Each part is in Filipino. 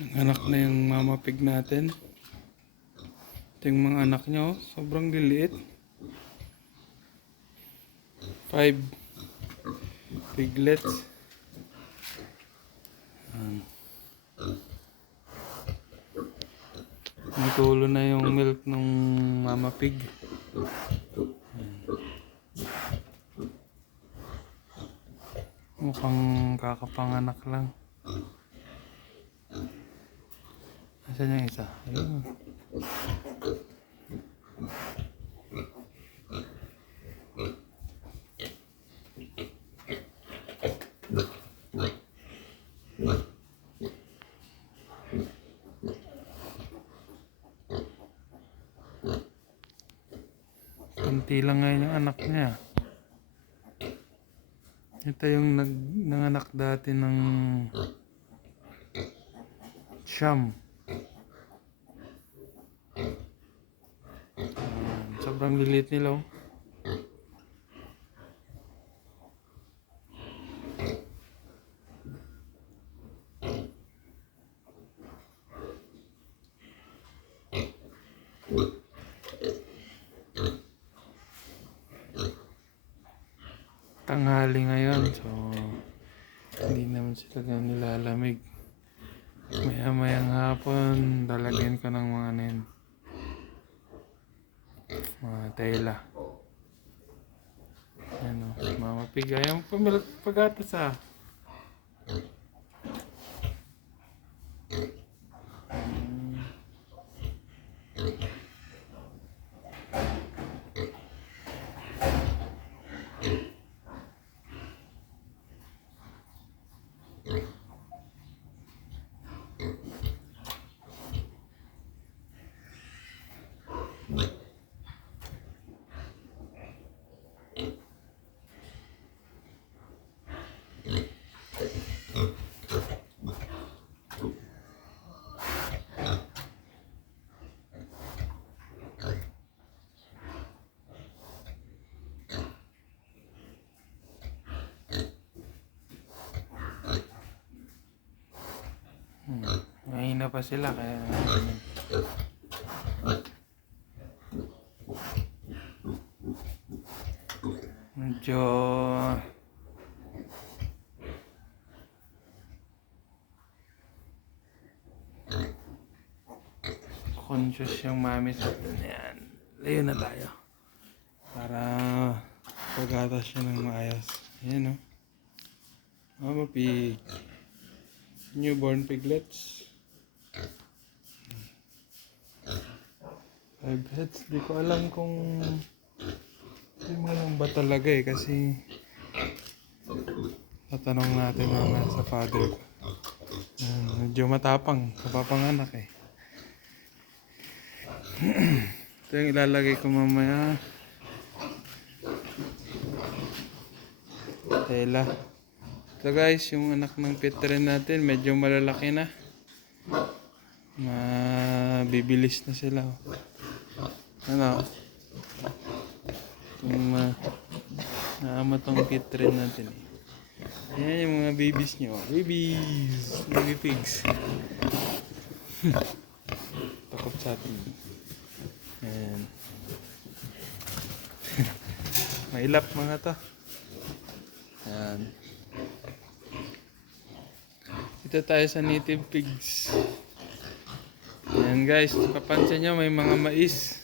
Anak na yung mama pig natin. Ito yung mga anak niya, oh. Sobrang liliit. 5 piglets. Natulo na yung milk ng mama pig. Mukhang kakapanganak lang. Asan yung isa? Ayun. Kunti lang ngayon yung anak niya. Ito yung nanganak dati ng siyam. Sobrang lilit nila, oh. Tanghali ngayon, so hindi naman sila ganun nilalamig. Maya-mayang hapon, lalagyan ko ng mga mga tela. Ano, mama pig, ayaw pamilag pagatas, ah. Mahina pa sila kaya medyo conscious yung mami sa atin. Yan. Layo na tayo para pagatas siya ng maayos. Ayan, oh. Mama pig. Newborn piglets. 5 heads. Di ko alam kung hindi mo lang ba talaga eh, kasi tatanong natin mamaya sa father ko. Medyo matapang, kapapanganak eh. Ito yung ilalagay ko mamaya. Tela. Ito guys, yung anak ng pitrin natin, medyo malalaki na. Mabibilis na sila. Ano? Naama tong pitrin natin eh. Yan yung mga babies nyo. Babies! Baby pigs. Takot sa atin. Ayan. Mailap mga to. Ayan. Ito tayo sa native pigs. Ayan guys, papansin nyo may mga mais.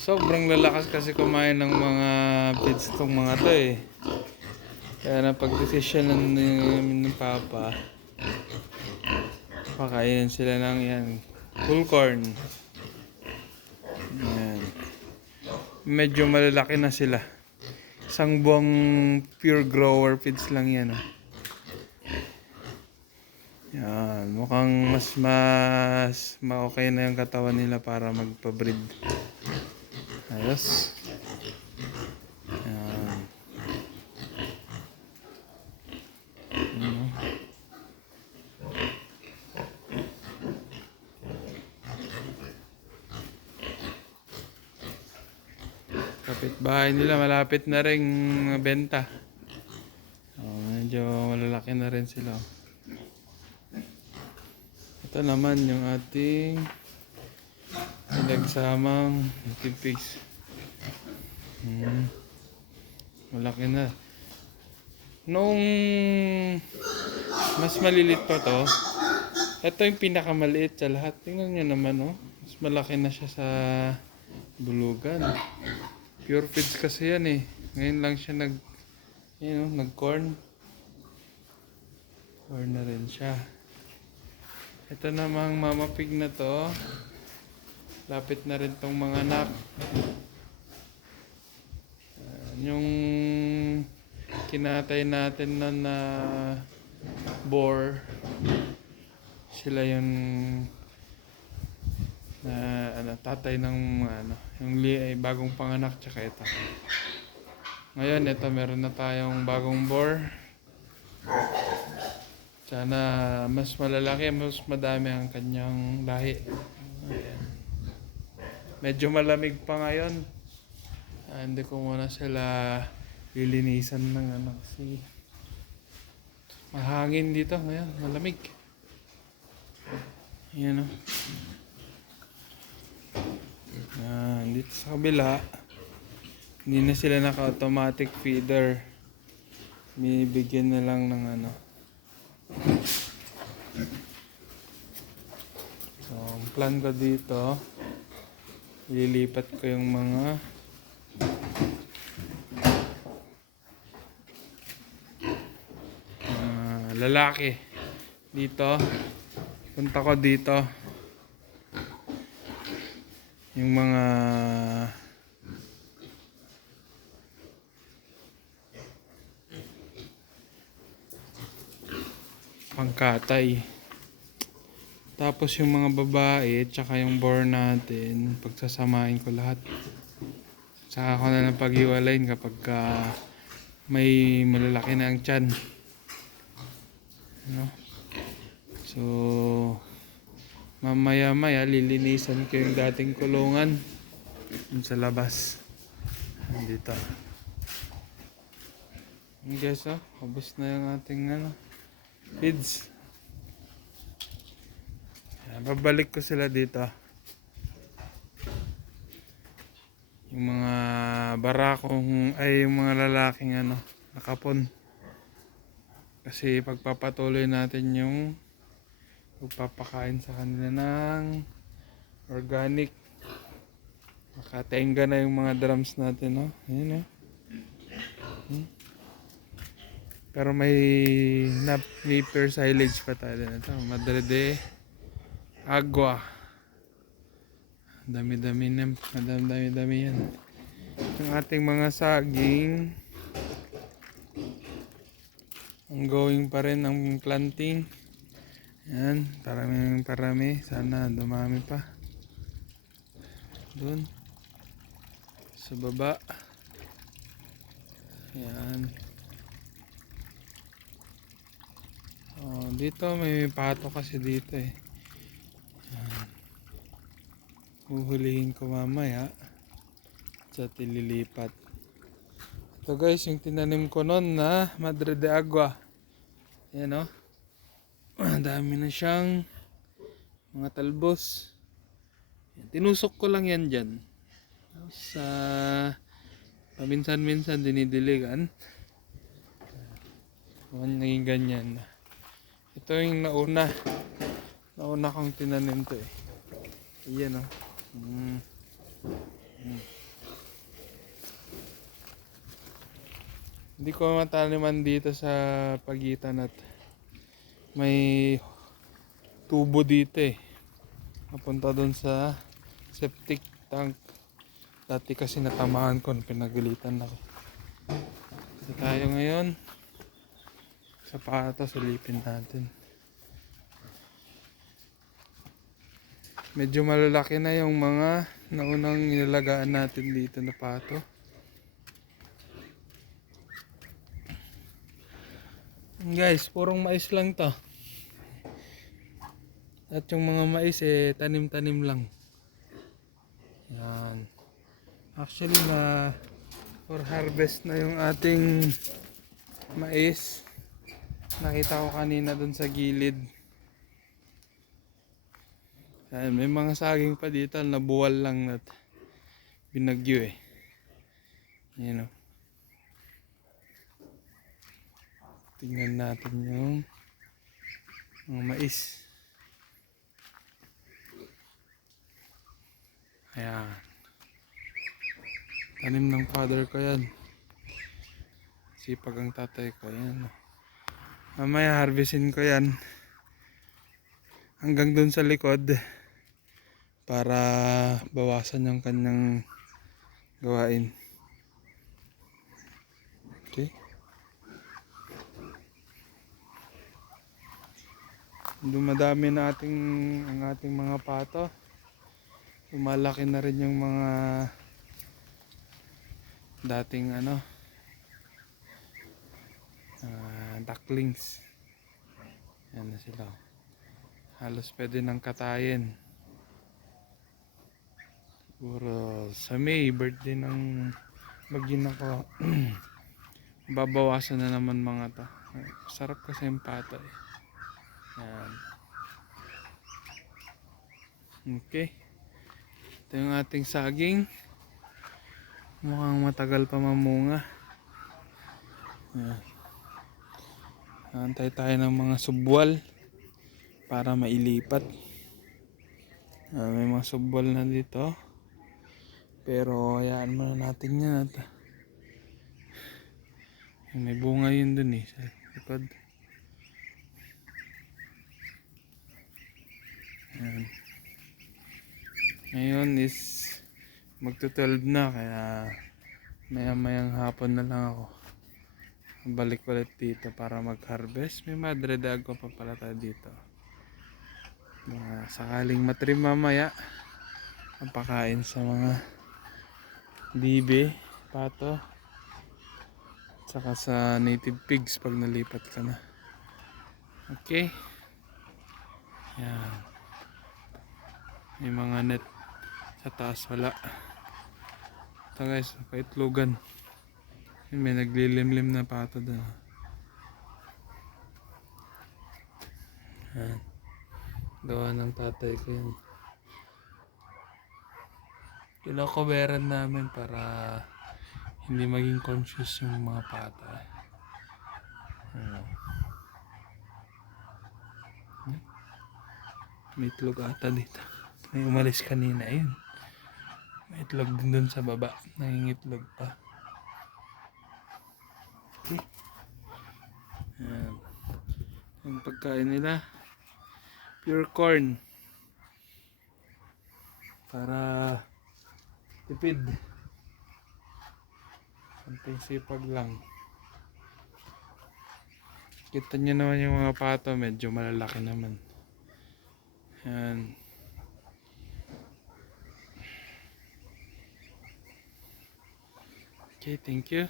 Sobrang lalakas kasi kumain ng mga pigs tong mga to eh. Kaya napag-desisyon namin ng papa, pakainin sila ng yan, full corn. Ayan. Medyo malalaki na sila. Isang buwang pure grower feeds lang yan, oh. Yan, mukhang mas ma-okay na yung katawan nila para magpa-breed. Ayos. Yan. Kapitbahay nila malapit na ring benta. Medyo malalaki na rin sila. Ito naman yung ating pinagsamang native pigs. Malaki na. Nung mas malilit pa to, ito yung pinakamaliit sa lahat. Tingnan nyo naman, oh. Mas malaki na siya sa bulugan. Pure feeds kasi yan eh. Ngayon lang siya nag-corn. Corn na rin siya. Ito namang mama pig na to. Lapit na rin tong mga anak. Yung kinatay natin na boar, sila yung tatay ng yung bagong panganak, tsaka ito. Ngayon ito meron na tayong bagong boar. Sana mas malalaki, mas madami ang kanyang lahi. Ayan. Medyo malamig pa ngayon. Hindi ko muna sila lilinisan ng kasi mahangin dito ngayon, malamig. Ayan o. Dito sa kabila, hindi na sila naka-automatic feeder. Bibigyan na lang ng So, ang plan ko dito, ililipat ko yung mga lalaki dito. Punta ko dito yung mga pangkatay. Tapos yung mga babae tsaka yung boar natin, pagsasamahin ko lahat. Saka ko na lang paghiwalayin kapag may malalaki na ang tiyan. So mamaya lilinisan ko yung dating kulungan sa labas. Dito. Guys, ubos na yung ating feeds. Babalik ko sila dito. Yung mga barakong yung mga lalaking nakapon. Kasi pagpapatuloy natin yung pagpapakain sa kanila ng organic. Nakatenga na yung mga drums natin, Ayan, Pero may nipper silage pa tayo din. Ito, Madre de Agua. Dami-dami yan. Yung ating mga saging, ongoing pa rin ang planting. Yan, parami. Sana dumami pa. Doon sa baba. Yan. Dito may pato kasi dito eh. Yan. Huhulihin ko mamaya sa tililipat. Ito guys, yung tinanim ko noon na Madre de Agua. Yan dami na siyang mga talbos. Tinusok ko lang yan dyan. Sa paminsan-minsan dinidiligan. Naging ganyan. Ito yung nauna kong tinanim to eh. Ayan Hindi ko mataniman dito sa pagitan at may tubo dito eh. Napunta doon sa septic tank. Dati kasi natamaan ko, pinagalitan ako. So tayo ngayon sa pato, silipin natin. Medyo malalaki na yung mga naunang nilalagaan natin dito na pato. Guys, purong mais lang to. At yung mga mais tanim-tanim lang. Yan. Actually for harvest na yung ating mais. Nakita ko kanina dun sa gilid. Ayan, may mga saging pa dito, nabuwal lang at binagyo eh. Yan o. Tingnan natin yung mga mais. Ayan. Tanim ng father ko yan. Sipag ang tatay ko. Ayan. Mamaya harvestin ko yan. Hanggang dun sa likod. Para bawasan yung kanyang gawain. Okay. Dumadami na ang ating mga pato. Lumalaki na rin yung mga dating ducklings. Yan na sila. Halos pwede nang katayin. Siguro sa May, birthday ng mag-ina ko. Babawasan na naman mga to. Sarap kasi yung pato eh. Yan. Okay. Ito yung ating saging. Mukhang matagal pa mamunga. Yan. Antay tayo ng mga subwal para mailipat. May mga subwal na dito. Pero hayaan muna natin yan. May bunga yun dun eh sa likod. Yan. Ngayon is magto-12 na kaya maya-mayang hapon na lang ako. Balik ulit dito para mag-harvest. May madre de agua pa pala tayo dito. Sakaling matrim mamaya, ang pakain sa mga bibe, pato, saka sa native pigs pag nalipat ka na. Okay. Yan. May mga net sa taas, wala. Ito guys, kaitlogan. May naglilimlim na pato doon. Yan. Gawa ng tatay ko yun. Kinakoveran namin para hindi maging conscious yung mga pato. May itlog ata dito. May umalis kanina yun. May itlog din dun sa baba. Nangingitlog pa. Okay. Yan. Yung pagkain nila, pure corn. Para tipid. Konting sipag lang. Kita nyo naman yung mga pato, medyo malalaki naman. Yan. Okay, thank you.